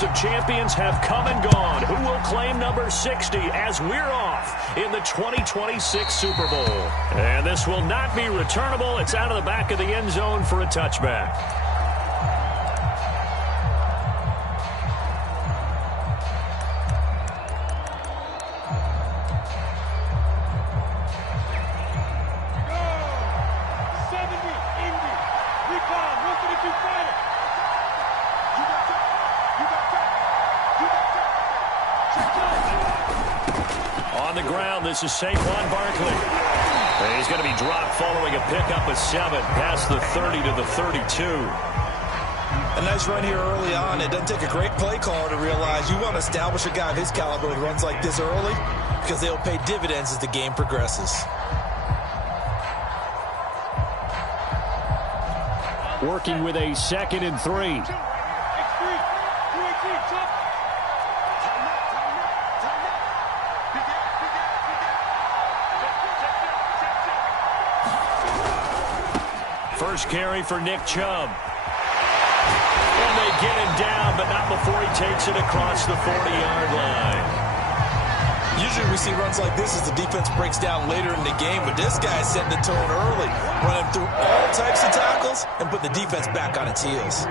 Years of champions have come and gone. Who will claim number 60 as we're off in the 2026 Super Bowl? And this will not be returnable. It's out of the back of the end zone for a touchback. On the ground, this is Saquon Barkley. And he's going to be dropped following a pickup of 7 past the 30 to the 32. A nice run here early on. It doesn't take a great play caller to realize you want to establish a guy of his caliber with runs like this early because they'll pay dividends as the game progresses. Working with a 2nd and 3. First carry for Nick Chubb. And they get him down, but not before he takes it across the 40-yard line. Usually we see runs like this as the defense breaks down later in the game, but this guy is setting the tone early, running through all types of tackles and put the defense back on its heels.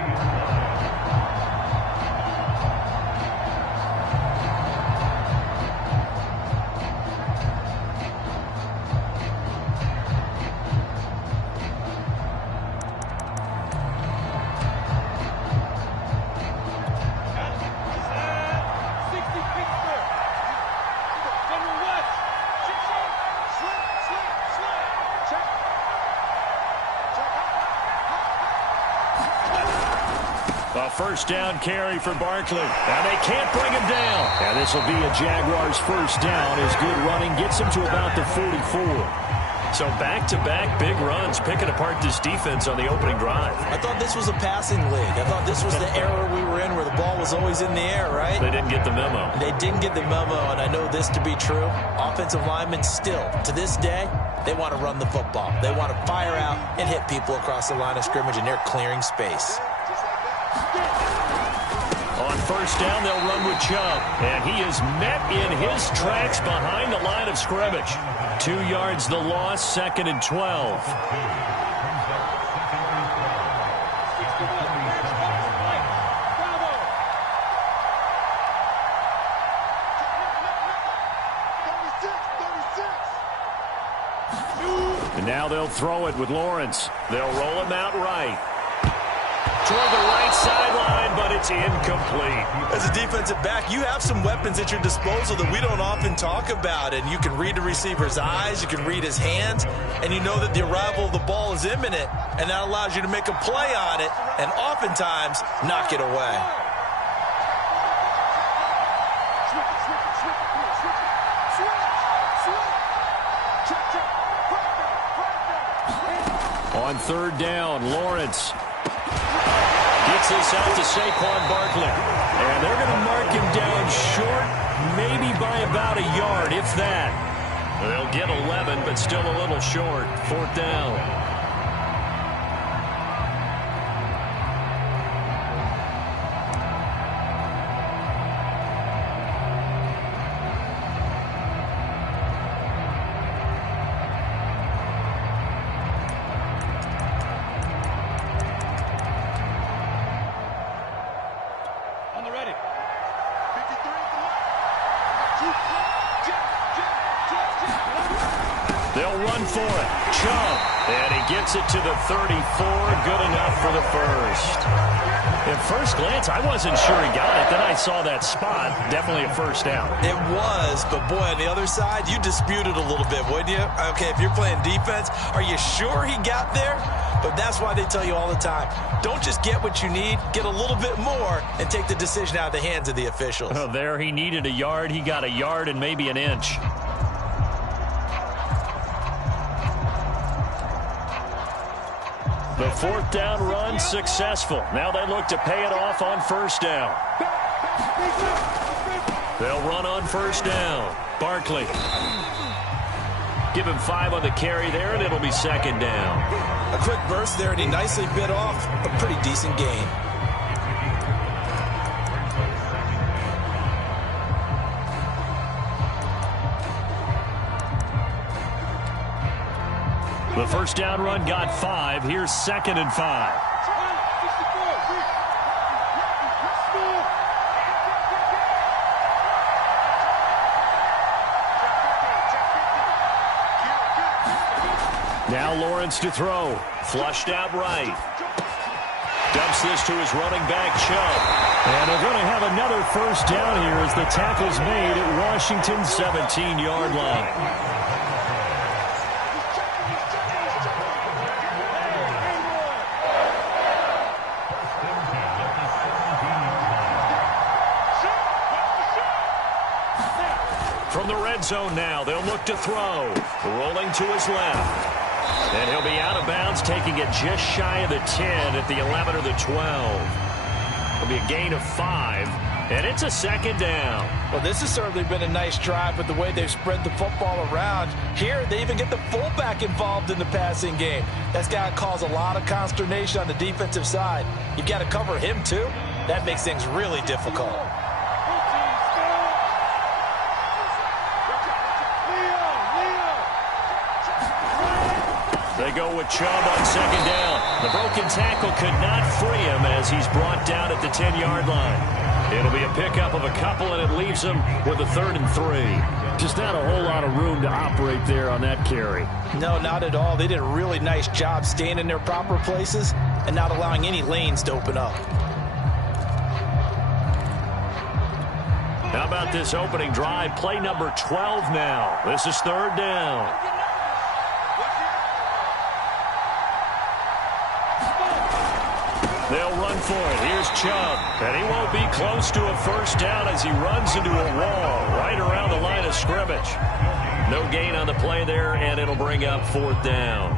A first down carry for Barkley. And they can't bring him down. And this will be a Jaguars first down as good running gets him to about the 44. So back-to-back big runs picking apart this defense on the opening drive. I thought this was a passing league. I thought this was the era we were in where the ball was always in the air, right? They didn't get the memo. They didn't get the memo, and I know this to be true. Offensive linemen still, to this day, they want to run the football. They want to fire out and hit people across the line of scrimmage, and they're clearing space. On first down, they'll run with Chubb. And he is met in his tracks behind the line of scrimmage. 2 yards the loss, 2nd and 12. And now they'll throw it with Lawrence. They'll roll him out right. Toward the right sideline, but it's incomplete. As a defensive back, you have some weapons at your disposal that we don't often talk about. And you can read the receiver's eyes, you can read his hands, and you know that the arrival of the ball is imminent. And that allows you to make a play on it and oftentimes knock it away. On third down, Lawrence gets this out to Saquon Barkley. And they're going to mark him down short, maybe by about a yard, if that. They'll get 11, but still a little short. 4th down. They'll run for it. Chubb. And he gets it to the 34. Good enough for the first. At first glance, I wasn't sure he got it. Then I saw that spot. Definitely a first down. It was, but boy, on the other side, you dispute it a little bit, wouldn't you? Okay, if you're playing defense, are you sure he got there? But that's why they tell you all the time, don't just get what you need, get a little bit more, and take the decision out of the hands of the officials. Oh, there he needed a yard. He got a yard and maybe an inch. The 4th down run successful. Now they look to pay it off on first down. They'll run on first down. Barkley. Give him 5 on the carry there, and it'll be 2nd down. A quick burst there, and he nicely bit off a pretty decent gain. The first down run got 5. Here's 2nd and 5. Now Lawrence to throw. Flushed out right. Dumps this to his running back, Chubb. And they're going to have another first down here as the tackle's made at Washington's 17-yard line. From the red zone now, they'll look to throw. Rolling to his left. And he'll be out of bounds, taking it just shy of the 10 at the 11 or the 12. It'll be a gain of 5, and it's a 2nd down. Well, this has certainly been a nice drive with the way they've spread the football around. Here, they even get the fullback involved in the passing game. That's got to cause a lot of consternation on the defensive side. You've got to cover him, too. That makes things really difficult. They go with Chubb on 2nd down. The broken tackle could not free him as he's brought down at the 10-yard line. It'll be a pickup of a couple, and it leaves him with a 3rd and 3. Just not a whole lot of room to operate there on that carry. No, not at all. They did a really nice job staying in their proper places and not allowing any lanes to open up. How about this opening drive? Play number 12 now. This is 3rd down. They'll run for it. Here's Chubb. And he won't be close to a first down as he runs into a wall right around the line of scrimmage. No gain on the play there, and it'll bring up 4th down.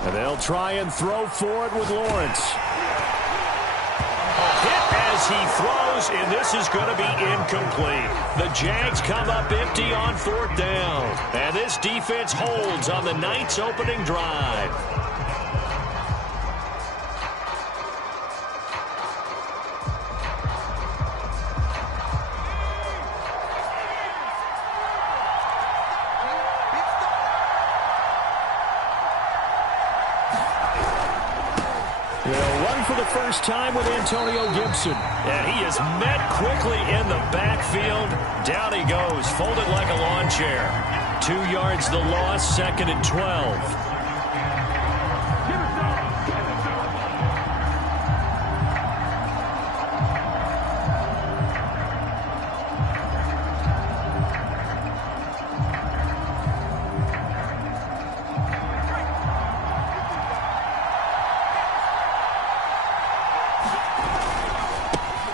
And they'll try and throw for it with Lawrence. Hit as he throws, and this is going to be incomplete. The Jags come up empty on 4th down. And this defense holds on the night's opening drive. They'll run for the first time with Antonio Gibson. And he is met quickly in the backfield. Down he goes, folded like a lawn chair. 2 yards the loss, 2nd and 12.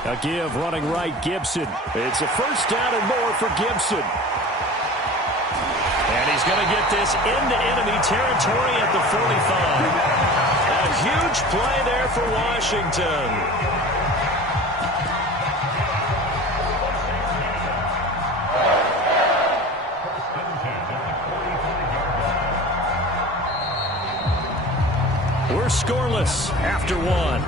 A give running right, Gibson. It's a first down and more for Gibson. And he's going to get this into enemy territory at the 45. A huge play there for Washington. We're scoreless after 1.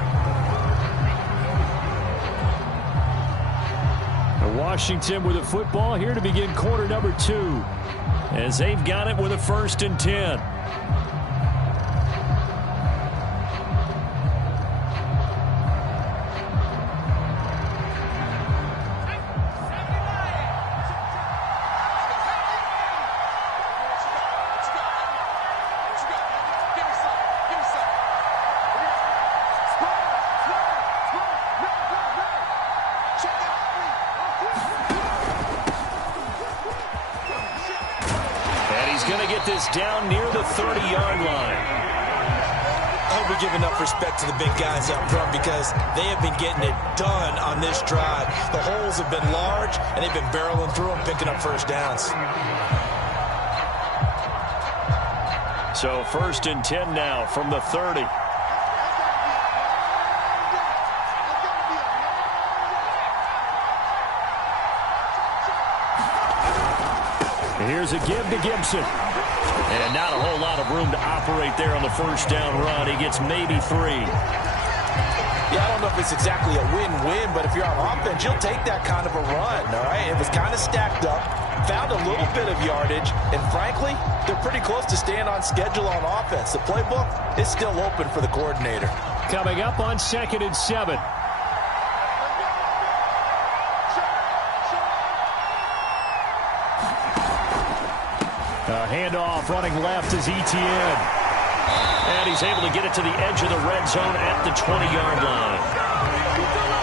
Washington with the football here to begin quarter number 2 as they've got it with a 1st and 10. He's going to get this down near the 30-yard line. be giving enough respect to the big guys up front because they have been getting it done on this drive. The holes have been large, and they've been barreling through them, picking up first downs. So 1st and 10 now from the 30. Here's a give to Gibson. And not a whole lot of room to operate there on the first down run. He gets maybe 3. Yeah, I don't know if it's exactly a win-win, but if you're on offense, you'll take that kind of a run, all right? It was kind of stacked up, found a little bit of yardage, and frankly, they're pretty close to staying on schedule on offense. The playbook is still open for the coordinator. Coming up on 2nd and 7. Handoff running left is Etienne. And he's able to get it to the edge of the red zone at the 20-yard line.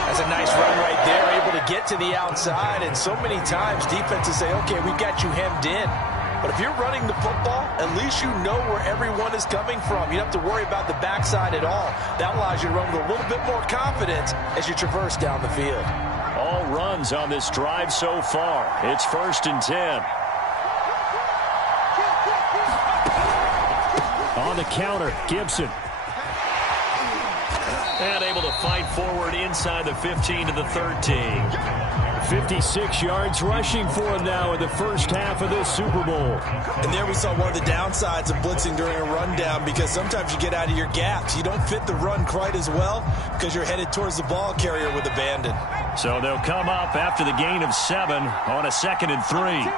That's a nice run right there, able to get to the outside. And so many times defenses say, okay, we got you hemmed in. But if you're running the football, at least you know where everyone is coming from. You don't have to worry about the backside at all. That allows you to run with a little bit more confidence as you traverse down the field. All runs on this drive so far. It's 1st and 10. On the counter, Gibson. And able to fight forward inside the 15 to the 13. 56 yards rushing for him now in the first half of this Super Bowl. And there we saw one of the downsides of blitzing during a rundown because sometimes you get out of your gaps. You don't fit the run quite as well because you're headed towards the ball carrier with abandon. So they'll come up after the gain of 7 on a 2nd and 3.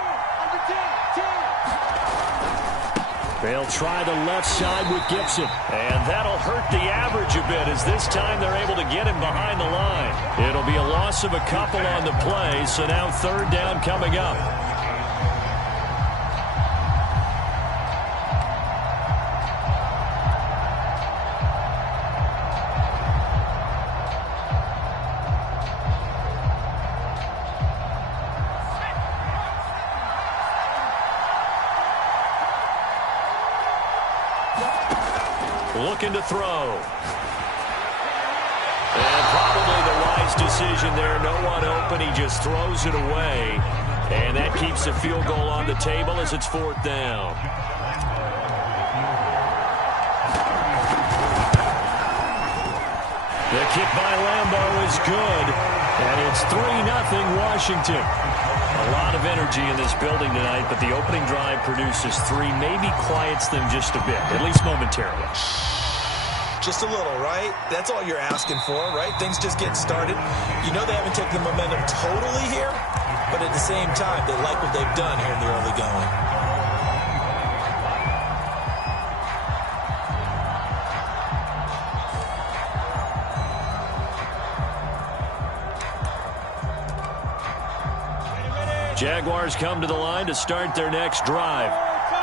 They'll try the left side with Gibson. And that'll hurt the average a bit as this time they're able to get him behind the line. It'll be a loss of a couple on the play, so now 3rd down coming up. Looking to throw. And probably the wise decision there. No one open. He just throws it away. And that keeps the field goal on the table as it's 4th down. The kick by Lambo is good. And it's 3-0 Washington. A lot of energy in this building tonight, but the opening drive produces 3, maybe quiets them just a bit, at least momentarily. Just a little, right? That's all you're asking for, right? Things just getting started. You know they haven't taken the momentum totally here, but at the same time, they like what they've done here in the early going. Jaguars come to the line to start their next drive.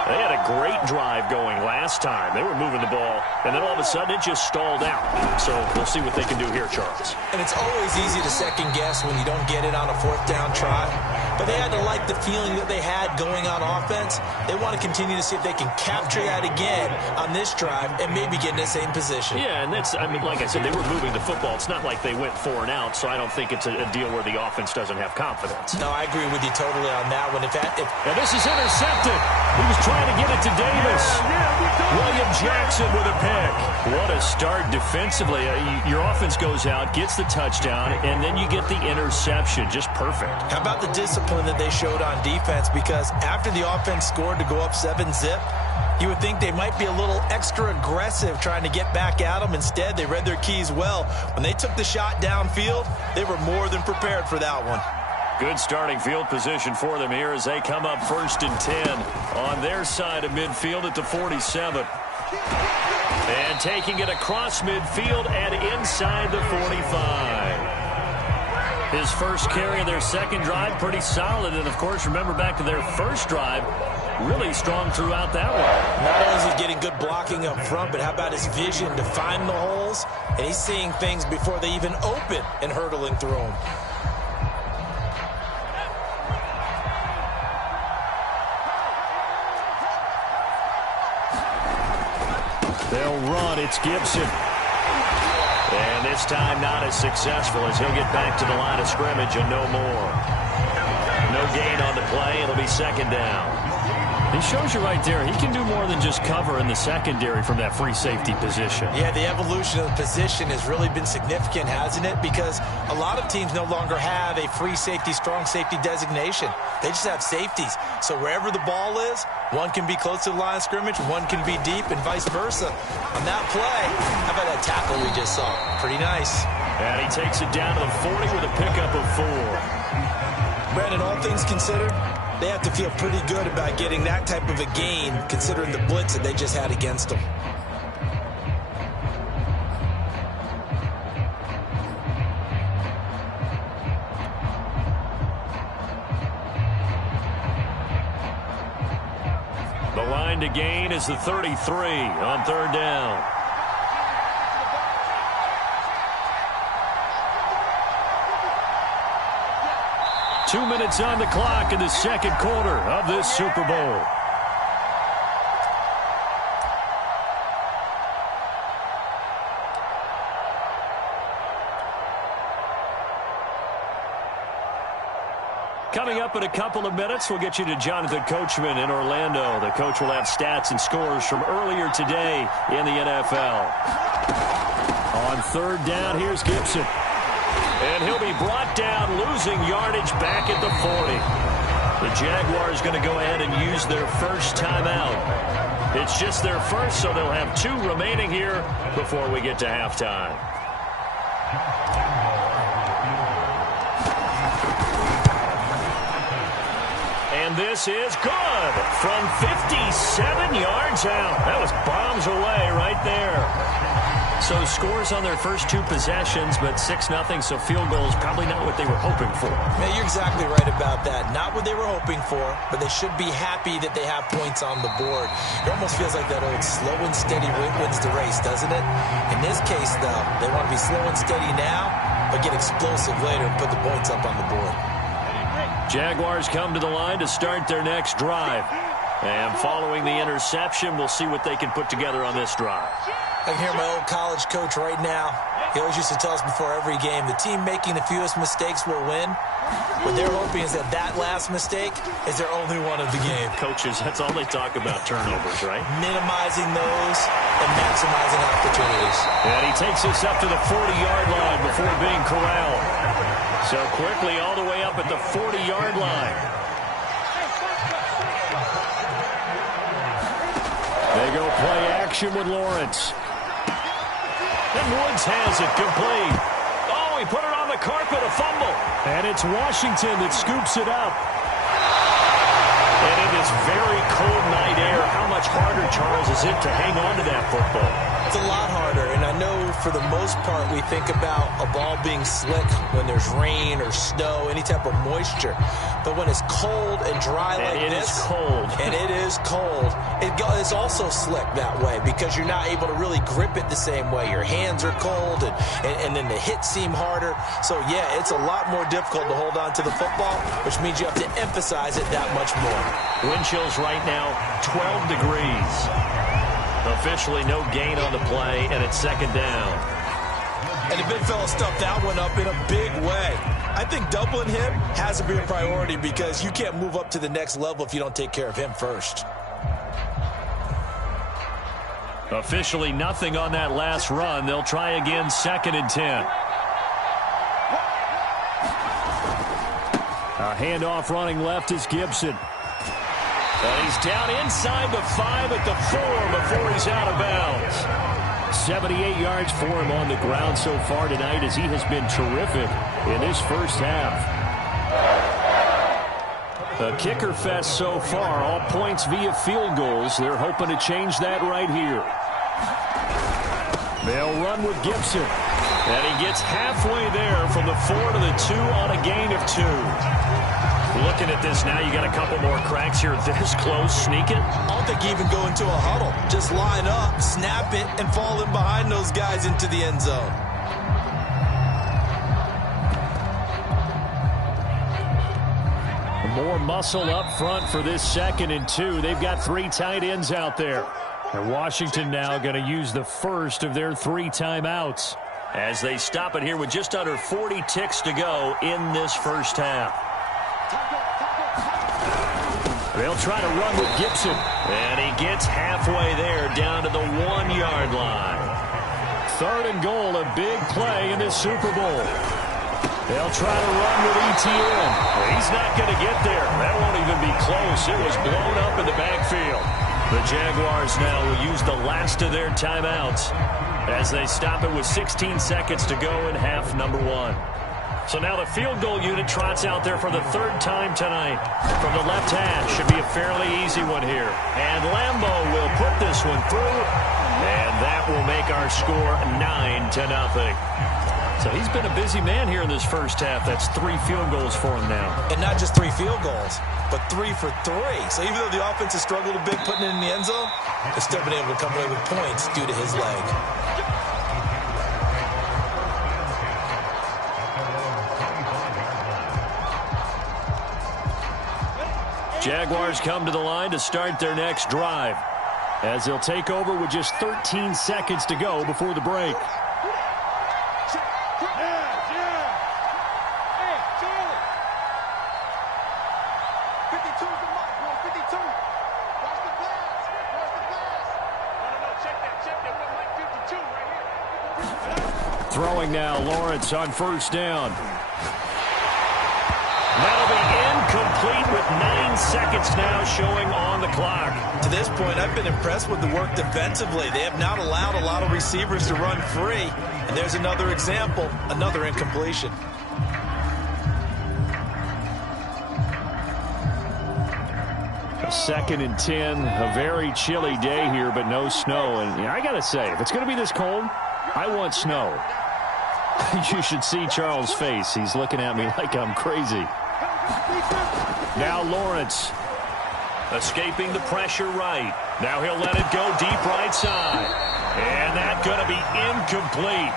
They had a great drive going last time. They were moving the ball, and then all of a sudden it just stalled out. So we'll see what they can do here, Charles. And it's always easy to second guess when you don't get it on a 4th down try. But they had to like the feeling that they had going on offense. They want to continue to see if they can capture that again on this drive and maybe get in the same position. Yeah, and that's, I mean, like I said, they were moving the football. It's not like they went 4 and out, so I don't think it's a deal where the offense doesn't have confidence. No, I agree with you totally on that one. And this is intercepted. He was trying to get it to Davis. William Jackson with a pick. What a start defensively. Your offense goes out, gets the touchdown, and then you get the interception. Just perfect. How about the discipline that they showed on defense? Because after the offense scored to go up 7-zip, you would think they might be a little extra aggressive trying to get back at them. Instead, they read their keys well. When they took the shot downfield, they were more than prepared for that one. Good starting field position for them here as they come up 1st and 10 on their side of midfield at the 47. And taking it across midfield and inside the 45. His first carry of their second drive, pretty solid. And, of course, remember back to their first drive, really strong throughout that one. Not only is he getting good blocking up front, but how about his vision to find the holes? And he's seeing things before they even open and hurtling through them. They'll run. It's Gibson. And this time not as successful as he'll get back to the line of scrimmage and no more. No gain on the play. It'll be second down. He shows you right there, he can do more than just cover in the secondary from that free safety position. Yeah, the evolution of the position has really been significant, hasn't it? Because a lot of teams no longer have a free safety, strong safety designation. They just have safeties. So wherever the ball is, one can be close to the line of scrimmage, one can be deep, and vice versa. On that play, how about that tackle we just saw? Pretty nice. And he takes it down to the 40 with a pickup of 4. Brandon, all things considered, they have to feel pretty good about getting that type of a gain, considering the blitz that they just had against them. The line to gain is the 33 on third down. Two minutes on the clock in the second quarter of this Super Bowl. Coming up in a couple of minutes, we'll get you to Jonathan Coachman in Orlando. The coach will have stats and scores from earlier today in the NFL. On third down, here's Gibson. And he'll be brought down, losing yardage back at the 40. The Jaguars going to go ahead and use their first timeout. It's just their first, so they'll have 2 remaining here before we get to halftime. And this is good from 57 yards out. That was bombs away right there. So scores on their first 2 possessions, but 6-0, so field goal is probably not what they were hoping for. Man, you're exactly right about that. Not what they were hoping for, but they should be happy that they have points on the board. It almost feels like that old slow and steady wins the race, doesn't it? In this case, though, they want to be slow and steady now, but get explosive later and put the points up on the board. Jaguars come to the line to start their next drive. And following the interception, we'll see what they can put together on this drive. I can hear my old college coach right now. He always used to tell us before every game, the team making the fewest mistakes will win. What they're hoping is that that last mistake is their only one of the game. Coaches, that's all they talk about, turnovers, right? Minimizing those and maximizing opportunities. And he takes us up to the 40-yard line before being corralled. So quickly all the way up at the 40-yard line. They go play action with Lawrence. And Woods has it complete. Oh, he put it on the carpet, a fumble. And it's Washington that scoops it up. And in this very cold night air, how much harder, Charles, is it to hang on to that football? It's a lot harder, and I know for the most part we think about a ball being slick when there's rain or snow, any type of moisture. But when it's cold and dry like this, it is cold. And it is cold, it's also slick that way because you're not able to really grip it the same way. Your hands are cold, and then the hits seem harder. So, yeah, it's a lot more difficult to hold on to the football, which means you have to emphasize it that much more. Wind chills right now, 12 degrees. Officially no gain on the play, and it's second down. And the big fella stuffed that one up in a big way. I think doubling him has to be a priority because you can't move up to the next level if you don't take care of him first. Officially nothing on that last run. They'll try again, 2nd and 10. A handoff running left is Gibson. And he's down inside the 5 at the 4 before he's out of bounds. 78 yards for him on the ground so far tonight as he has been terrific in this first half. A kicker fest so far, all points via field goals. They're hoping to change that right here. They'll run with Gibson. And he gets halfway there from the 4 to the 2 on a gain of 2. Looking at this now, you got a couple more cracks here. This close, sneak it. I don't think you even go into a huddle. Just line up, snap it, and fall in behind those guys into the end zone. More muscle up front for this 2nd and 2. They've got 3 tight ends out there. And Washington now going to use the first of their 3 timeouts as they stop it here with just under 40 ticks to go in this first half. They'll try to run with Gibson. And he gets halfway there down to the 1-yard line. 3rd and goal, a big play in this Super Bowl. They'll try to run with ETN. He's not going to get there. That won't even be close. It was blown up in the backfield. The Jaguars now will use the last of their timeouts as they stop it with 16 seconds to go in half number 1. So now the field goal unit trots out there for the 3rd time tonight. From the left hash, should be a fairly easy one here. And Lambo will put this one through. And that will make our score 9-0. So he's been a busy man here in this first half. That's 3 field goals for him now. And not just 3 field goals, but 3 for 3. So even though the offense has struggled a bit putting it in the end zone, they've still been able to come away with points due to his leg. Jaguars come to the line to start their next drive, as they'll take over with just 13 seconds to go before the break. Throwing now, Lawrence on 1st down. That'll be incomplete with 9 seconds now showing on the clock. To this point, I've been impressed with the work defensively. They have not allowed a lot of receivers to run free. And there's another example, another incompletion. A 2nd and 10, a very chilly day here, but no snow. And I got to say, if it's going to be this cold, I want snow. You should see Charles' face. He's looking at me like I'm crazy. Now Lawrence escaping the pressure right. Now he'll let it go deep right side. And that's going to be incomplete.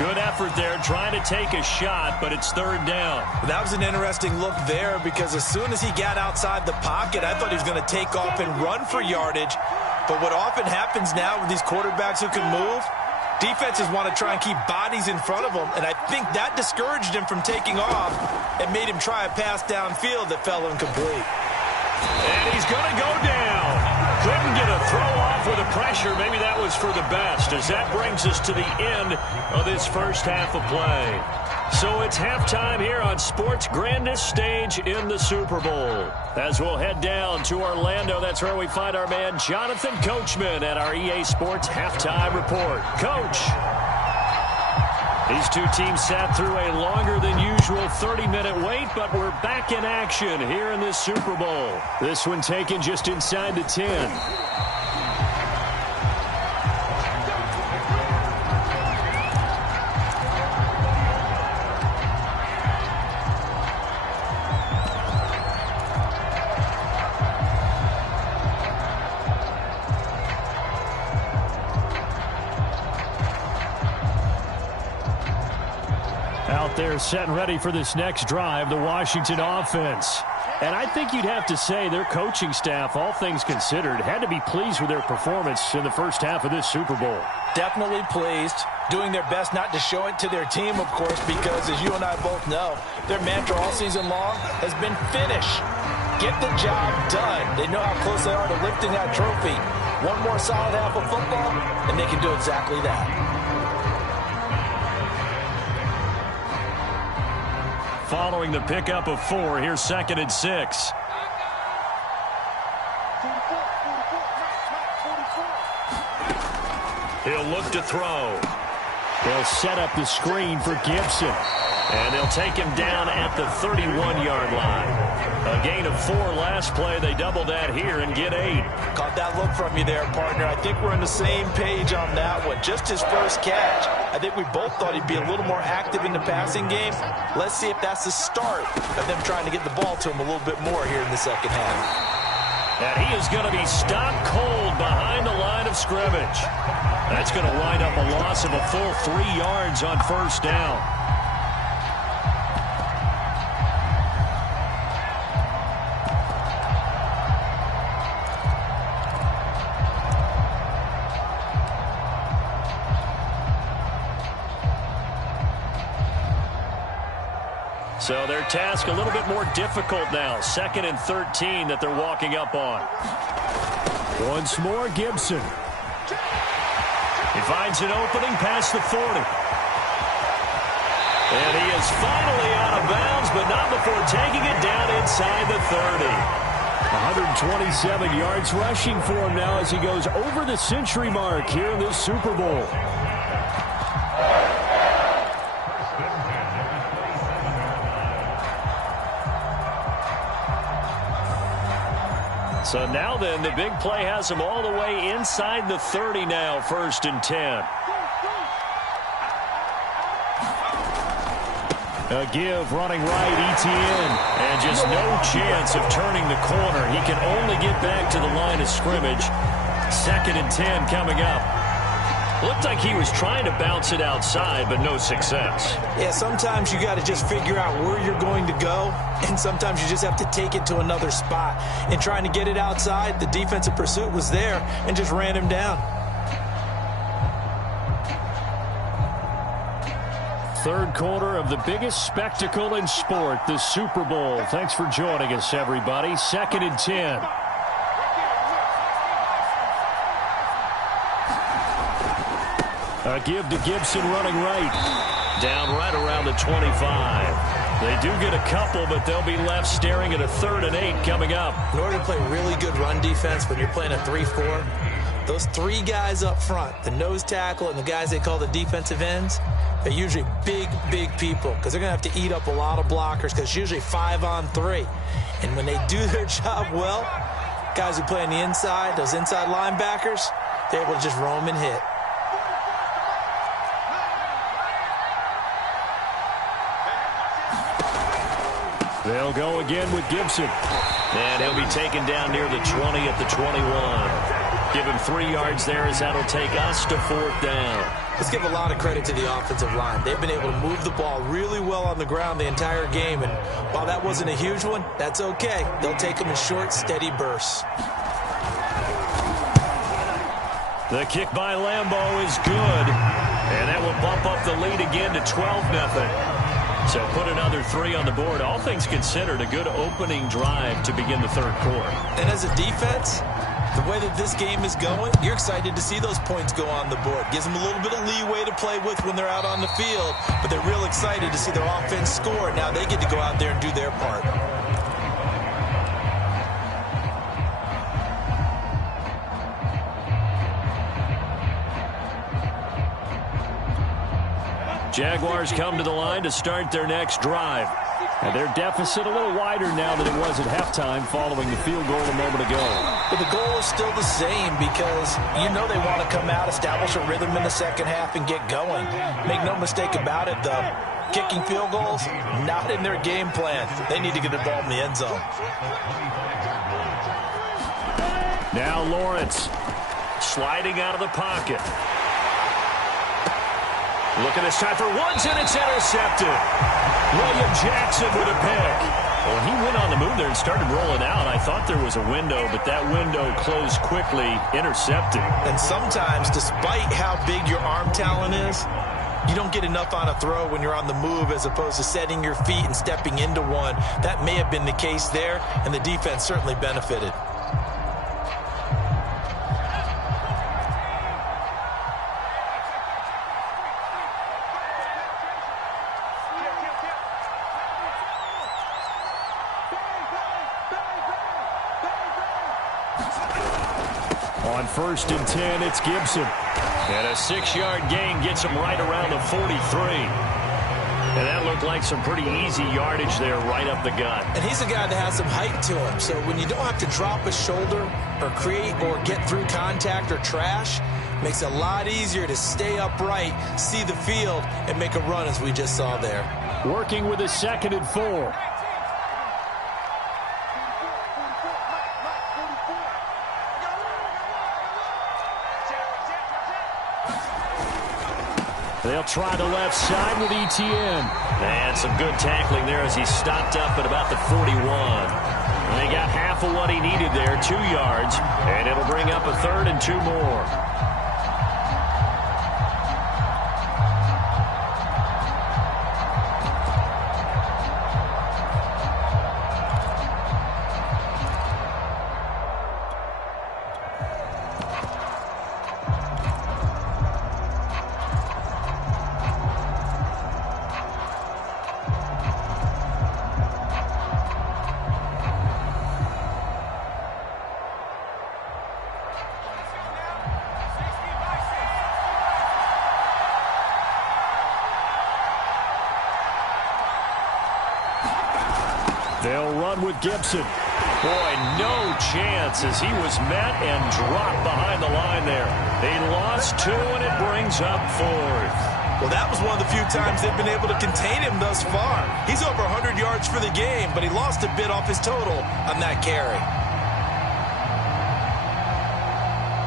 Good effort there trying to take a shot, but it's 3rd down. That was an interesting look there because as soon as he got outside the pocket, I thought he was going to take off and run for yardage. But what often happens now with these quarterbacks who can move, defenses want to try and keep bodies in front of them, and I think that discouraged him from taking off and made him try a pass downfield that fell incomplete. And he's going to go down. Couldn't get a throw off with the pressure. Maybe that was for the best, as that brings us to the end of this first half of play. So it's halftime here on sports' grandest stage in the Super Bowl. As we'll head down to Orlando, that's where we find our man Jonathan Coachman at our EA Sports Halftime Report. Coach, these 2 teams sat through a longer than usual 30-minute wait, but we're back in action here in this Super Bowl. This one taken just inside the 10. They're set and ready for this next drive, the Washington offense. And I think you'd have to say their coaching staff, all things considered, had to be pleased with their performance in the first half of this Super Bowl. Definitely pleased, doing their best not to show it to their team, of course, because as you and I both know, their mantra all season long has been finish. Get the job done. They know how close they are to lifting that trophy. One more solid half of football, and they can do exactly that. Following the pickup of 4, here's 2nd and 6. He'll look to throw. They'll set up the screen for Gibson. And they'll take him down at the 31-yard line. A gain of 4 last play. They double that here and get 8. Caught that look from you there, partner. I think we're on the same page on that one. Just his first catch. I think we both thought he'd be a little more active in the passing game. Let's see if that's the start of them trying to get the ball to him a little bit more here in the second half. And he is going to be stopped cold behind the line of scrimmage. That's going to wind up a loss of a full 3 yards on 1st down. So their task a little bit more difficult now. 2nd and 13 that they're walking up on. Once more, Gibson. He finds an opening past the 40. And he is finally out of bounds, but not before taking it down inside the 30. 127 yards rushing for him now as he goes over the century mark here in this Super Bowl. So now then, the big play has him all the way inside the 30 now, 1st and 10. A give, running right, Etienne. And just no chance of turning the corner. He can only get back to the line of scrimmage. 2nd and 10 coming up. Looked like he was trying to bounce it outside, but no success. Yeah, sometimes you got to just figure out where you're going to go, and sometimes you just have to take it to another spot. In trying to get it outside, the defensive pursuit was there and just ran him down. 3rd quarter of the biggest spectacle in sport, the Super Bowl. Thanks for joining us, everybody. 2nd and 10. A give to Gibson running right. Down right around the 25. They do get a couple, but they'll be left staring at a 3rd and 8 coming up. In order to play really good run defense when you're playing a 3-4, those 3 guys up front, the nose tackle and the guys they call the defensive ends, they're usually big, big people because they're going to have to eat up a lot of blockers because it's usually 5-on-3. And when they do their job well, guys who play on the inside, those inside linebackers, they're able to just roam and hit. They'll go again with Gibson. And he'll be taken down near the 20 at the 21. Give him 3 yards there as that'll take us to 4th down. Let's give a lot of credit to the offensive line. They've been able to move the ball really well on the ground the entire game. And while that wasn't a huge one, that's okay. They'll take them in short, steady bursts. The kick by Lambeau is good. And that will bump up the lead again to 12-0. So put another 3 on the board. All things considered, a good opening drive to begin the 3rd quarter. And as a defense, the way that this game is going, you're excited to see those points go on the board. Gives them a little bit of leeway to play with when they're out on the field, but they're real excited to see their offense score. Now they get to go out there and do their part. Jaguars come to the line to start their next drive. And their deficit a little wider now than it was at halftime following the field goal a moment ago. But the goal is still the same because you know they want to come out, establish a rhythm in the 2nd half, and get going. Make no mistake about it, though. Kicking field goals, not in their game plan. They need to get the ball in the end zone. Now Lawrence sliding out of the pocket. Looking this time for Woods, and it's intercepted. William Jackson with a pick. Well, he went on the move there and started rolling out. I thought there was a window, but that window closed quickly, intercepted. And sometimes, despite how big your arm talent is, you don't get enough on a throw when you're on the move as opposed to setting your feet and stepping into one. That may have been the case there, and the defense certainly benefited. On 1st and 10, it's Gibson. And a 6-yard gain gets him right around the 43. And that looked like some pretty easy yardage there right up the gut. And he's a guy that has some height to him. So when you don't have to drop a shoulder or create or get through contact or trash, makes it a lot easier to stay upright, see the field, and make a run as we just saw there. Working with a 2nd and 4. They'll try the left side with Etienne. And some good tackling there as he stopped up at about the 41. And they got half of what he needed there, 2 yards. And it'll bring up a 3rd and 2 more. run with Gibson. Boy, no chance as he was met and dropped behind the line there. He lost 2, and it brings up 4th. Well, that was one of the few times they've been able to contain him thus far. He's over 100 yards for the game, but he lost a bit off his total on that carry.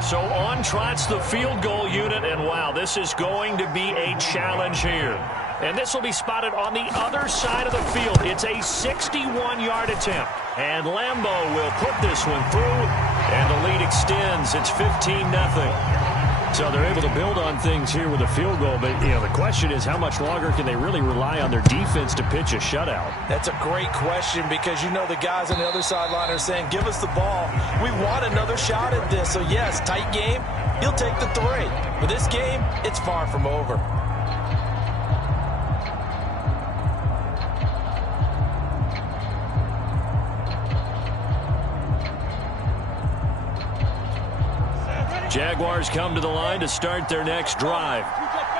So on trots the field goal unit, and wow, this is going to be a challenge here. And this will be spotted on the other side of the field. It's a 61-yard attempt. And Lambeau will put this one through, and the lead extends. It's 15-0. So they're able to build on things here with a field goal, but the question is how much longer can they really rely on their defense to pitch a shutout? That's a great question because the guys on the other sideline are saying, give us the ball. We want another shot at this. So yes, tight game, you'll take the 3. But this game, it's far from over. Jaguars come to the line to start their next drive.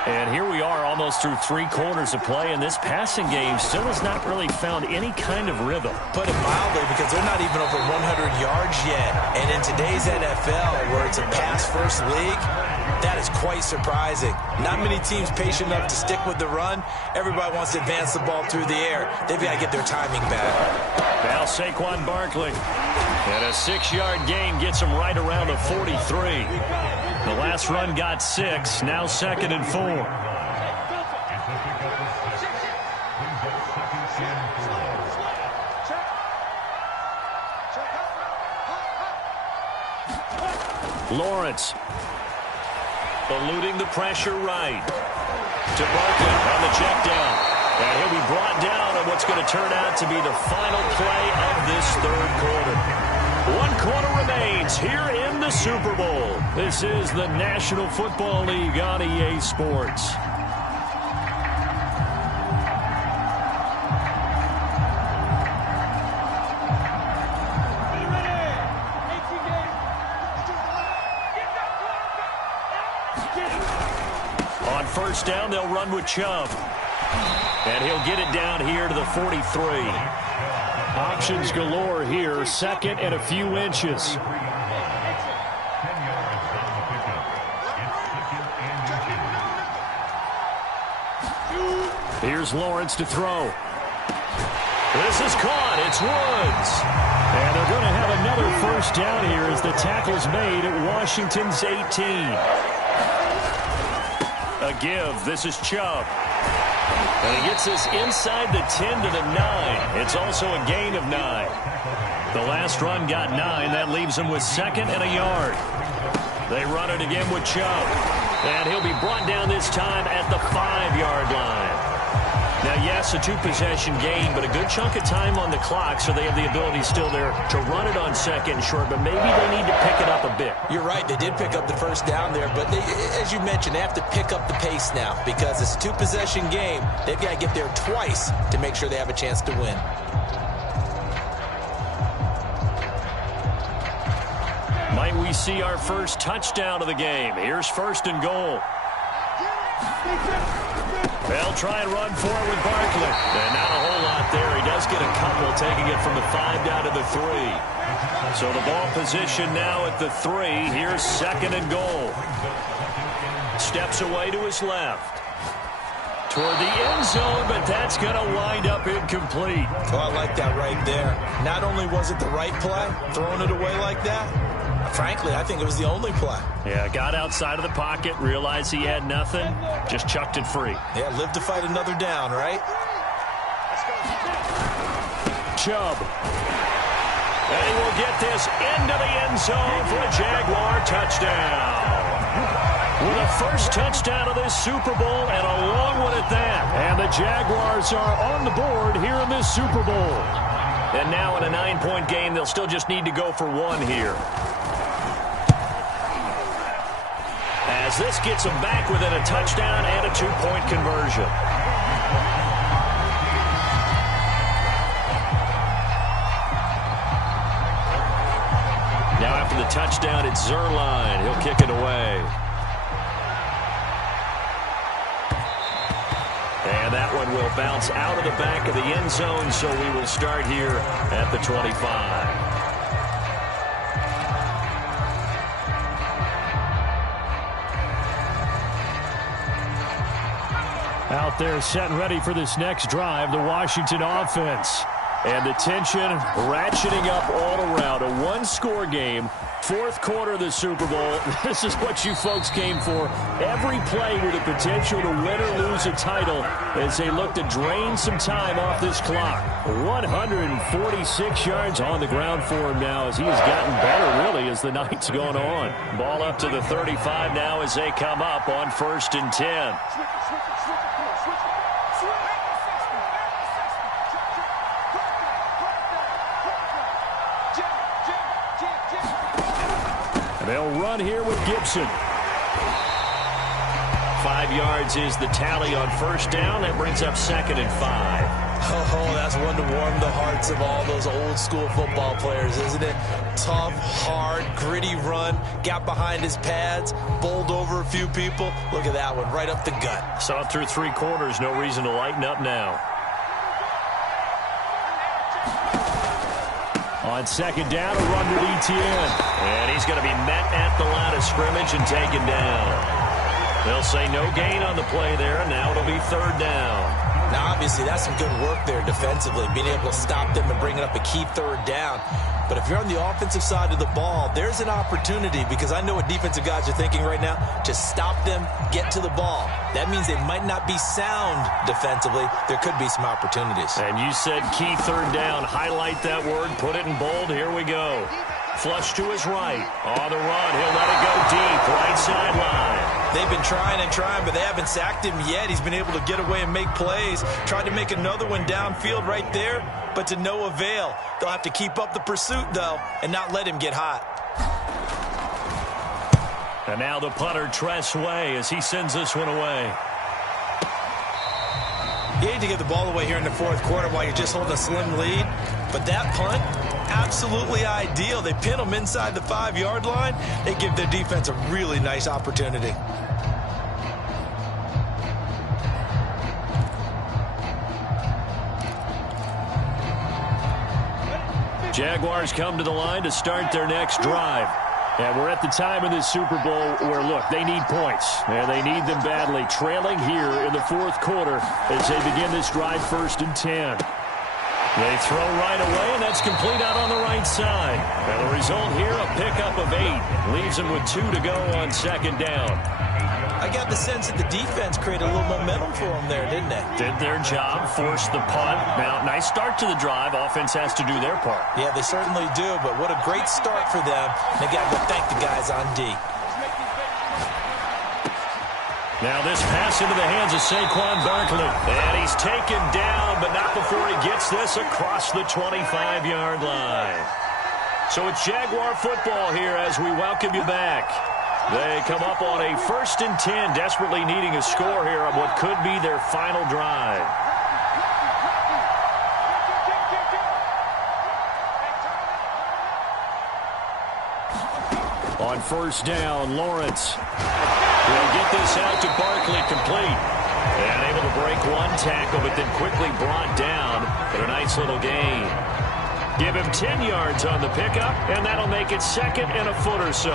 And here we are almost through 3 quarters of play, and this passing game still has not really found any kind of rhythm. Put it mildly, because they're not even over 100 yards yet. And in today's NFL, where it's a pass-first league, that is quite surprising. Not many teams patient enough to stick with the run. Everybody wants to advance the ball through the air. They've got to get their timing back. Now Saquon Barkley. And a 6-yard gain gets him right around the 43. The last run got 6. Now 2nd and 4. Lawrence. Eluding the pressure right. To Barkley on the check down. And he'll be brought down on what's going to turn out to be the final play of this 3rd quarter. 1 quarter remains here in the Super Bowl. This is the National Football League on EA Sports. On 1st down, they'll run with Chubb. And he'll get it down here to the 43. Options galore here. 2nd and a few inches. Here's Lawrence to throw. This is caught. It's Woods. And they're going to have another 1st down here as the tackle's made at Washington's 18. A give. This is Chubb. And he gets this inside the 10 to the 9. It's also a gain of 9. The last run got 9. That leaves him with 2nd and a yard. They run it again with Chubb. And he'll be brought down this time at the 5-yard line. Now, yes, a 2-possession game, but a good chunk of time on the clock, so they have the ability still there to run it on 2nd and short, but maybe they need to pick it up a bit. You're right. They did pick up the 1st down there, but as you mentioned, they have to pick up the pace now because it's a 2-possession game. They've got to get there twice to make sure they have a chance to win. Might we see our first touchdown of the game? Here's 1st and goal. They'll try and run forward with Barkley. And not a whole lot there. He does get a couple, taking it from the 5 down to the 3. So the ball position now at the 3. Here's 2nd and goal. Steps away to his left. Toward the end zone, but that's going to wind up incomplete. Oh, I like that right there. Not only was it the right play, throwing it away like that, frankly, I think it was the only play. Yeah, got outside of the pocket, realized he had nothing, just chucked it free. Yeah, live to fight another down, right? Chubb. And he will get this into the end zone for a Jaguar touchdown. With a first touchdown of this Super Bowl and a long one at that. And the Jaguars are on the board here in this Super Bowl. And now in a 9-point game, they'll still just need to go for 1 here. As this gets them back within a touchdown and a 2-point conversion. Now after the touchdown, it's Zerline. He'll kick it away. And And that one will bounce out of the back of the end zone, so we will start here at the 25. Out there set and ready for this next drive, the Washington offense. And the tension ratcheting up all around. A one-score game, fourth quarter of the Super Bowl. This is what you folks came for. Every play with the potential to win or lose a title as they look to drain some time off this clock. 146 yards on the ground for him now as he has gotten better, really, as the night's gone on. Ball up to the 35 now as they come up on 1st and 10. They'll run here with Gibson. 5 yards is the tally on 1st down. That brings up 2nd and 5. Oh, that's one to warm the hearts of all those old-school football players, isn't it? Tough, hard, gritty run. Got behind his pads, bowled over a few people. Look at that one, right up the gut. Saw it through 3 quarters. No reason to lighten up now. On 2nd down, a run with Etienne. And he's going to be met at the line of scrimmage and taken down. They'll say no gain on the play there, and now it'll be 3rd down. Now, obviously, that's some good work there defensively, being able to stop them and bring it up a key 3rd down. But if you're on the offensive side of the ball, there's an opportunity, because I know what defensive guys are thinking right now, to stop them, get to the ball. That means they might not be sound defensively. There could be some opportunities. And you said key 3rd down. Highlight that word, put it in bold. Here we go. Flush to his right. On the run, he'll let it go deep, right sideline. They've been trying and trying, but they haven't sacked him yet. He's been able to get away and make plays. Tried to make another one downfield right there, but to no avail. They'll have to keep up the pursuit, though, and not let him get hot. And now the punter, Way, as he sends this one away. You need to get the ball away here in the 4th quarter while you're just holding a slim lead. But that punt, absolutely ideal. They pin them inside the 5-yard line. They give their defense a really nice opportunity. Jaguars come to the line to start their next drive. And we're at the time in this Super Bowl where, look, they need points. And they need them badly. Trailing here in the 4th quarter as they begin this drive 1st and 10. They throw right away, and that's complete out on the right side. And the result here, a pickup of 8. Leaves them with 2 to go on 2nd down. I got the sense that the defense created a little momentum for them there, didn't they? Did their job, forced the punt. Now, nice start to the drive. Offense has to do their part. Yeah, they certainly do, but what a great start for them. They got to thank the guys on D. Now this pass into the hands of Saquon Barkley. And he's taken down, but not before he gets this across the 25-yard line. So it's Jaguar football here as we welcome you back. They come up on a 1st and 10, desperately needing a score here on what could be their final drive. On 1st down, Lawrence will get this out to Barkley, complete. And able to break one tackle, but then quickly brought down for a nice little gain. Give him 10 yards on the pickup, and that'll make it 2nd and a foot or so.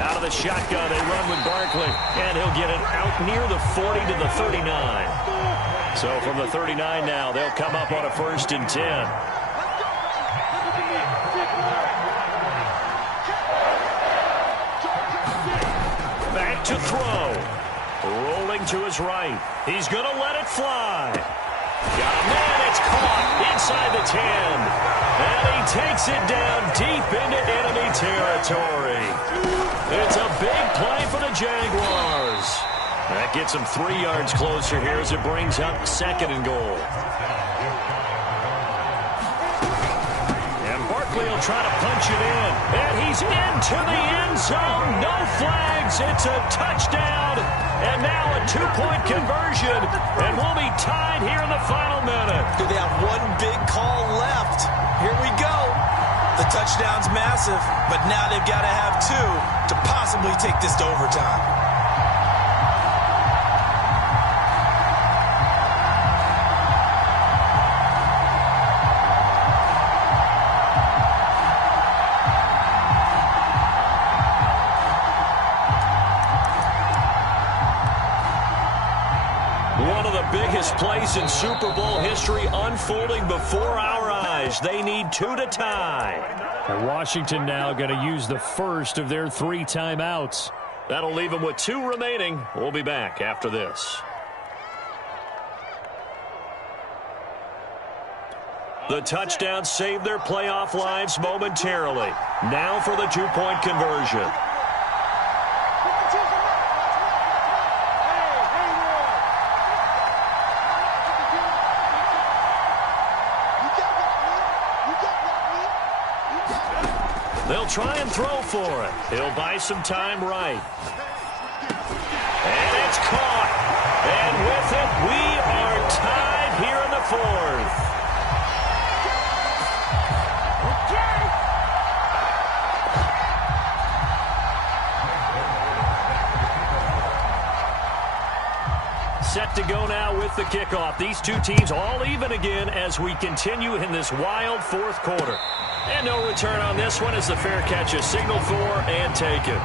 Out of the shotgun, they run with Barkley, and he'll get it out near the 40 to the 39. So from the 39 now, they'll come up on a 1st and 10. Back to throw. Rolling to his right. He's going to let it fly. Got a man, it's caught inside the 10. And he takes it down deep into enemy territory. It's a big play for the Jaguars. That gets him 3 yards closer here as it brings up 2nd and goal. And Barkley will try to punch it in. And he's into the end zone. No flags. It's a touchdown. And now a two-point conversion, and we'll be tied here in the final minute. Do they have one big call left? Here we go. The touchdown's massive, but now they've got to have two to possibly take this to overtime. Biggest plays in Super Bowl history unfolding before our eyes. They need two to tie. And Washington now going to use the first of their 3 timeouts. That'll leave them with 2 remaining. We'll be back after this. The touchdown saved their playoff lives momentarily. Now for the two-point conversion. They'll try and throw for it. He'll buy some time right. And it's caught. And with it, we are tied here in the 4th. Set to go now with the kickoff. These two teams all even again as we continue in this wild 4th quarter. And no return on this one as the fair catch is signaled for and taken.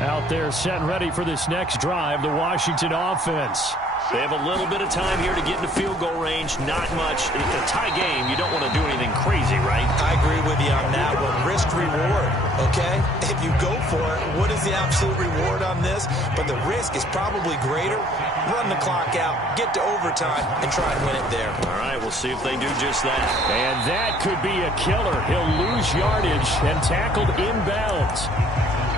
Out there set and ready for this next drive, the Washington offense. They have a little bit of time here to get into field goal range. Not much. In a tie game, you don't want to do anything crazy, right? I agree with you on that one. Risk-reward, okay? If you go for it, what is the absolute reward on this? But the risk is probably greater. Run the clock out, get to overtime, and try and win it there. All right, we'll see if they do just that. And that could be a killer. He'll lose yardage and tackled inbounds.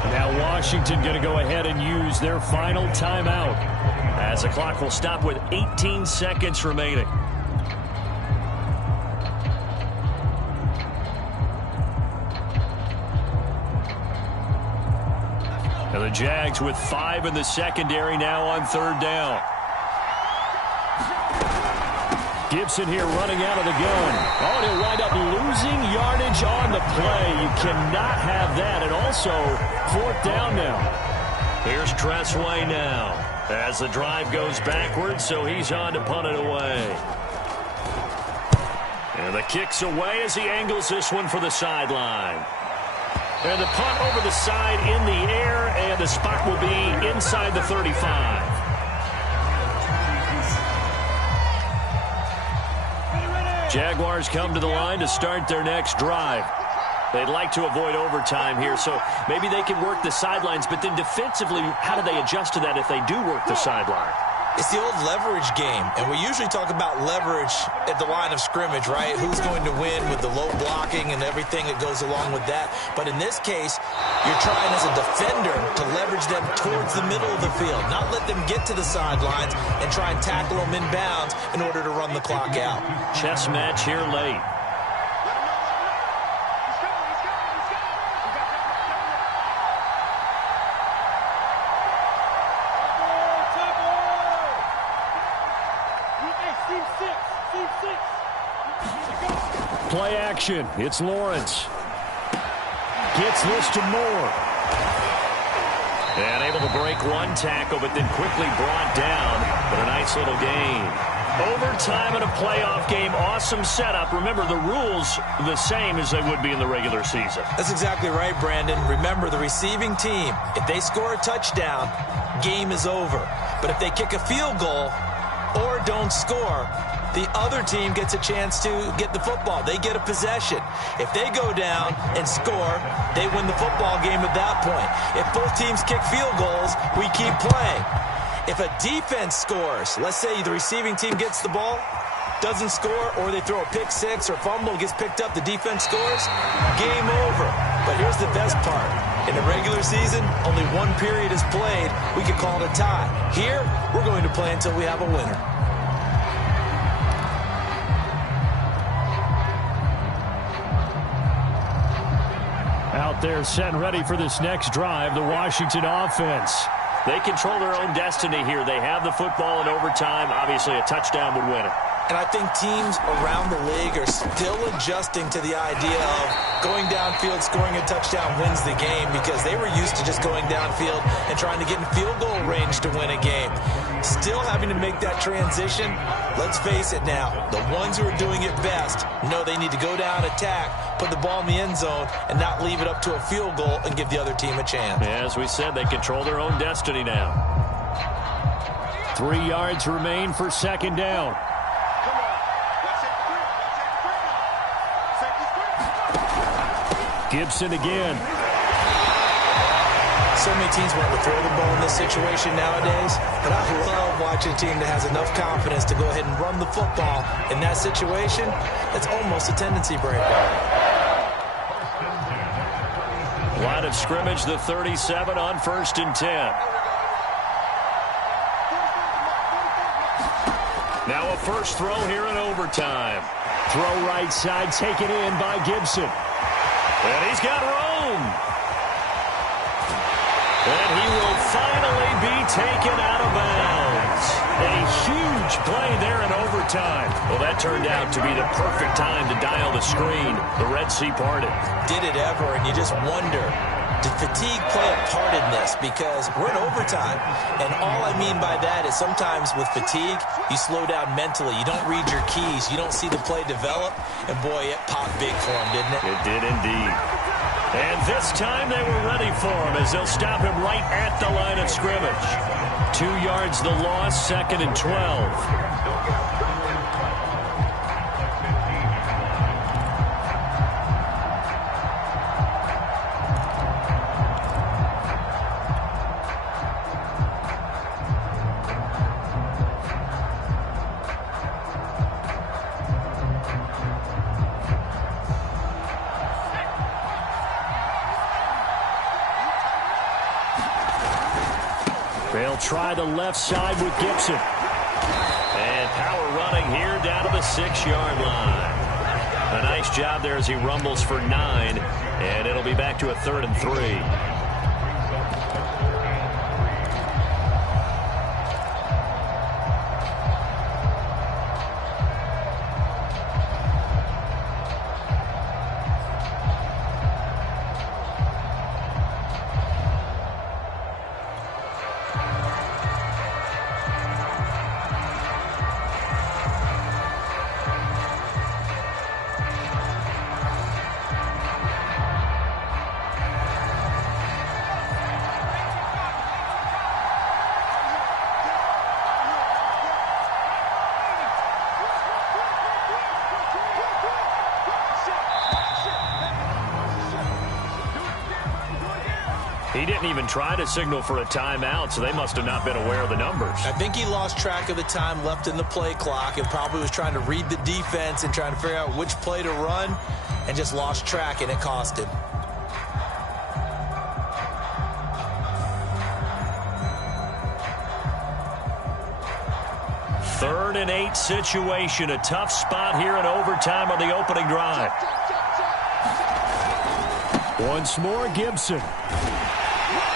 Now Washington going to go ahead and use their final timeout, as the clock will stop with 18 seconds remaining. And the Jags with 5 in the secondary now on 3rd down. Gibson here running out of the gun. Oh, and he'll wind up losing yardage on the play. You cannot have that. And also 4th down now. Here's Tressway now as the drive goes backwards, so he's on to punt it away. And the kick's away as he angles this one for the sideline. And the punt over the side in the air, and the spot will be inside the 35. Jaguars come to the line to start their next drive. They'd like to avoid overtime here, so maybe they can work the sidelines, but then defensively, how do they adjust to that if they do work the sideline? It's the old leverage game, and we usually talk about leverage at the line of scrimmage, right? Who's going to win with the low blocking and everything that goes along with that. But in this case, you're trying as a defender to leverage them towards the middle of the field, not let them get to the sidelines and try and tackle them inbounds in order to run the clock out. Chess match here late. Play action. It's Lawrence. Gets this to Moore. And able to break one tackle, but then quickly brought down. But a nice little gain. Overtime in a playoff game. Awesome setup. Remember, the rules the same as they would be in the regular season. That's exactly right, Brandon. Remember, the receiving team, if they score a touchdown, game is over. But if they kick a field goal or don't score, the other team gets a chance to get the football. They get a possession. If they go down and score, they win the football game at that point. If both teams kick field goals, we keep playing. If a defense scores, let's say the receiving team gets the ball, doesn't score, or they throw a pick six or fumble, gets picked up, the defense scores, game over. But But here's the best part. In the regular season, only one period is played. We could call it a tie. Here, we're going to play until we have a winner. Out there set and ready for this next drive, the Washington offense. They control their own destiny here. They have the football in overtime. Obviously, a touchdown would win it. And I think teams around the league are still adjusting to the idea of going downfield, scoring a touchdown wins the game, because they were used to just going downfield and trying to get in field goal range to win a game. Still having to make that transition. Let's face it now, the ones who are doing it best know they need to go down, attack, put the ball in the end zone, and not leave it up to a field goal and give the other team a chance. As we said, they control their own destiny now. 3 yards remain for second down. Gibson again. So many teams want to throw the ball in this situation nowadays, but I love watching a team that has enough confidence to go ahead and run the football. In that situation, it's almost a tendency breaker. Line of scrimmage, the 37 on 1st and 10. Now a first throw here in overtime. Throw right side, taken in by Gibson. And he's got room. And he will finally be taken out of bounds. A huge play there in overtime. Well, that turned out to be the perfect time to dial the screen. The Red Sea parted. Did it ever, and you just wonder, did fatigue play a part in this? Because we're in overtime, and all I mean by that is sometimes with fatigue, you slow down mentally. You don't read your keys. You don't see the play develop, and boy, it popped big for him, didn't it? It did indeed. And this time they were ready for him as they'll stop him right at the line of scrimmage. 2 yards the loss, 2nd and 12. They'll try the left side with Gibson. And power running here down to the 6-yard line. A nice job there as he rumbles for 9. And it'll be back to a 3rd and 3. He didn't even try to signal for a timeout, so they must have not been aware of the numbers. I think he lost track of the time left in the play clock and probably was trying to read the defense and trying to figure out which play to run and just lost track, and it cost him. Third and 8 situation. A tough spot here in overtime on the opening drive. Once more, Gibson.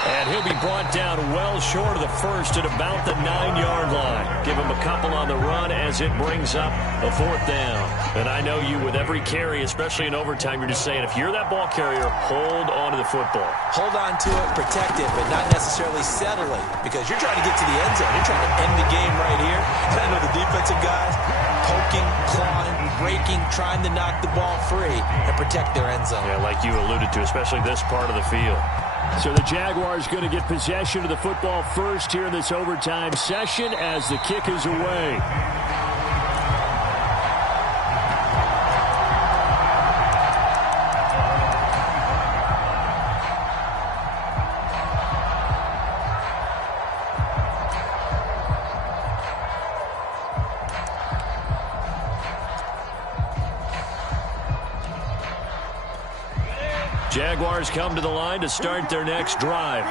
And he'll be brought down well short of the first at about the 9-yard line. Give him a couple on the run as it brings up a 4th down. And I know you, with every carry, especially in overtime, you're just saying, if you're that ball carrier, hold on to the football. Hold on to it, protect it, but not necessarily settle it, because you're trying to get to the end zone. You're trying to end the game right here. And I know the defensive guys poking, clawing, breaking, trying to knock the ball free and protect their end zone. Yeah, like you alluded to, especially this part of the field. So the Jaguars going to get possession of the football first here in this overtime session as the kick is away. Jaguars come to the line to start their next drive.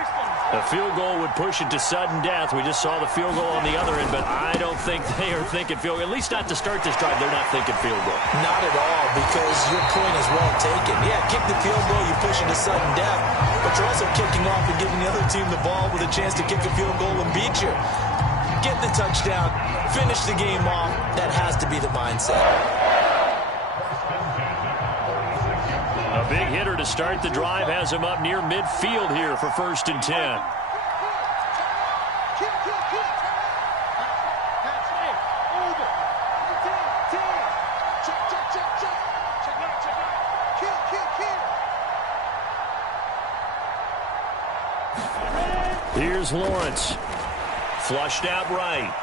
A field goal would push it to sudden death. We just saw the field goal on the other end, but I don't think they are thinking field goal. At least not to start this drive. They're not thinking field goal. Not at all, because your point is well taken. Yeah, kick the field goal, you push it to sudden death, but you're also kicking off and giving the other team the ball with a chance to kick a field goal and beat you. Get the touchdown, finish the game off. That has to be the mindset. A big hitter to start the drive has him up near midfield here for 1st and 10. Here's Lawrence. Flushed out right.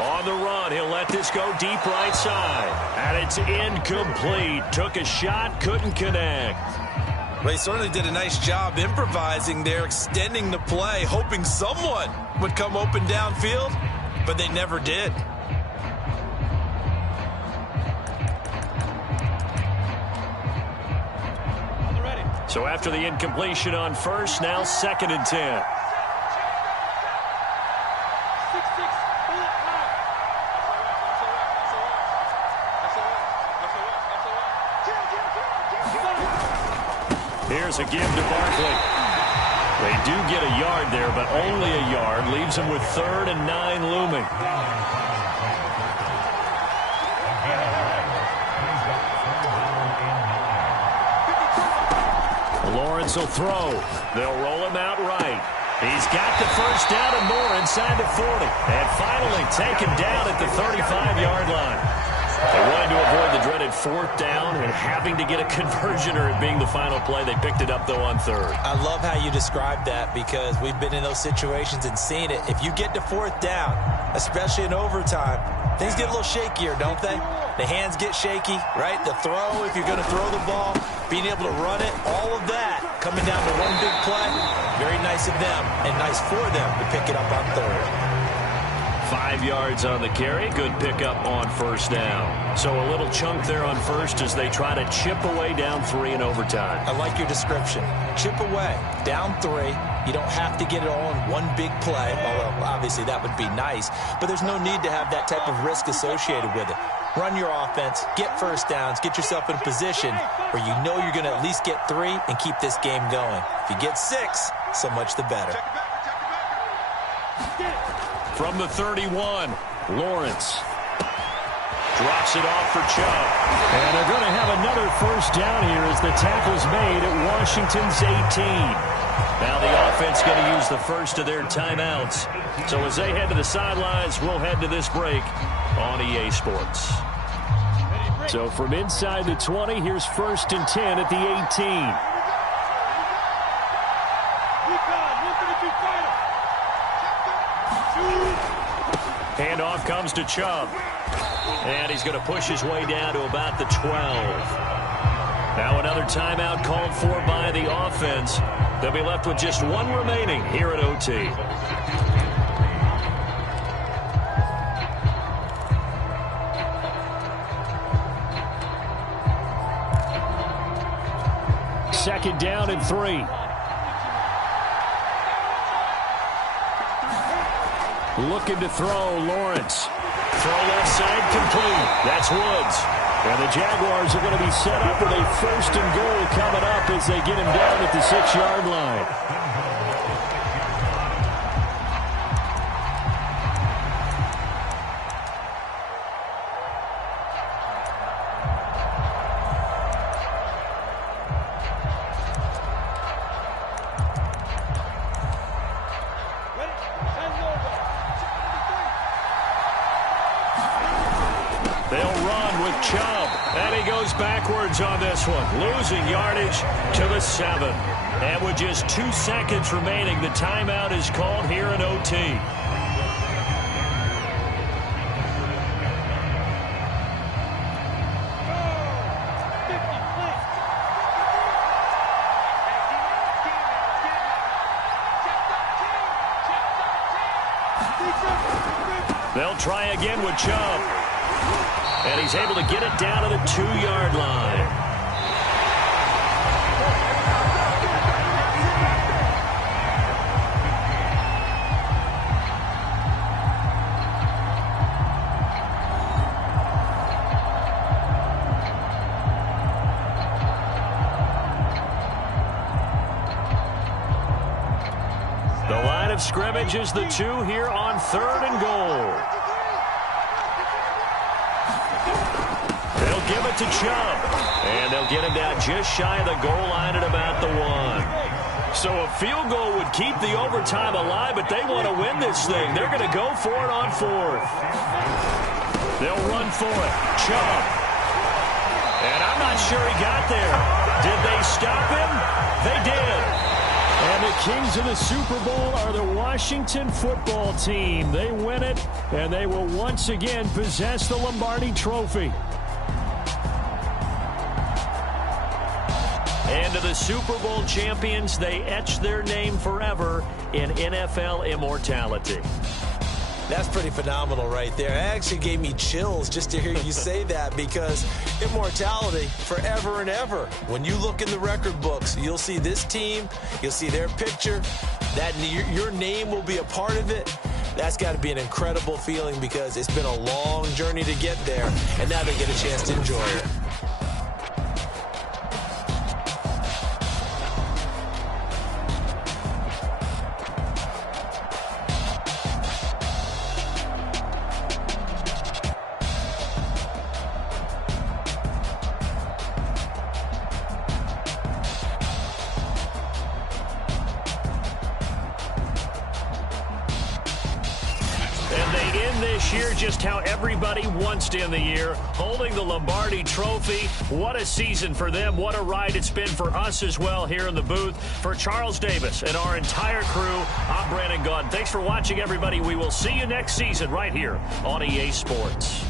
On the run, he'll let this go deep right side. And it's incomplete. Took a shot, couldn't connect. Well, he certainly did a nice job improvising there, extending the play, hoping someone would come open downfield, but they never did. So after the incompletion on first, now 2nd and 10. Here's a give to Barkley. They do get a yard there, but only a yard. Leaves them with 3rd and 9 looming. Lawrence will throw. They'll roll him out right. He's got the first down and more inside the 40. And finally taken down at the 35-yard line. They wanted to avoid the dreaded 4th down and having to get a conversion or it being the final play. They picked it up, though, on 3rd. I love how you described that because we've been in those situations and seen it. If you get to 4th down, especially in overtime, things get a little shakier, don't they? The hands get shaky, right? The throw, if you're going to throw the ball, being able to run it, all of that coming down to one big play. Very nice of them and nice for them to pick it up on 3rd. 5 yards on the carry. Good pickup on 1st down. So a little chunk there on 1st as they try to chip away down 3 in overtime. I like your description. Chip away. Down 3. You don't have to get it all in one big play, although obviously that would be nice. But there's no need to have that type of risk associated with it. Run your offense, get 1st downs, get yourself in a position where you know you're going to at least get 3 and keep this game going. If you get 6, so much the better. From the 31, Lawrence drops it off for Chubb. And they're going to have another 1st down here as the tackle's made at Washington's 18. Now the offense going to use the first of their timeouts. So as they head to the sidelines, we'll head to this break on EA Sports. So from inside the 20, here's 1st and 10 at the 18. Handoff comes to Chubb. And he's going to push his way down to about the 12. Now another timeout called for by the offense. They'll be left with just 1 remaining here at OT. Second down and 3. Looking to throw, Lawrence. Throw left side, complete. That's Woods. And the Jaguars are going to be set up with a 1st and goal coming up as they get him down at the 6-yard line. Backwards on this one, losing yardage to the 7. And with just 2 seconds remaining, the timeout is called here in OT. They'll try again with Chubb. And he's able to get it down to the 2-yard line. scrimmage is the 2 here on 3rd and goal. They'll give it to Chubb. And they'll get him down just shy of the goal line at about the 1. So a field goal would keep the overtime alive, but they want to win this thing. They're going to go for it on 4th. They'll run for it. Chubb. And I'm not sure he got there. Did they stop him? They did. And the kings of the Super Bowl are the Washington football team. They win it, and they will once again possess the Lombardi Trophy. And to the Super Bowl champions, they etch their name forever in NFL immortality. That's pretty phenomenal right there. It actually gave me chills just to hear you say that, because immortality forever and ever. When you look in the record books, you'll see this team, you'll see their picture, that your name will be a part of it. That's got to be an incredible feeling, because it's been a long journey to get there, and now they get a chance to enjoy it. Just how everybody wants to end the year, holding the Lombardi Trophy. What a season for them. What a ride it's been for us as well here in the booth. For Charles Davis and our entire crew, I'm Brandon Gaudin. Thanks for watching, everybody. We will see you next season right here on EA Sports.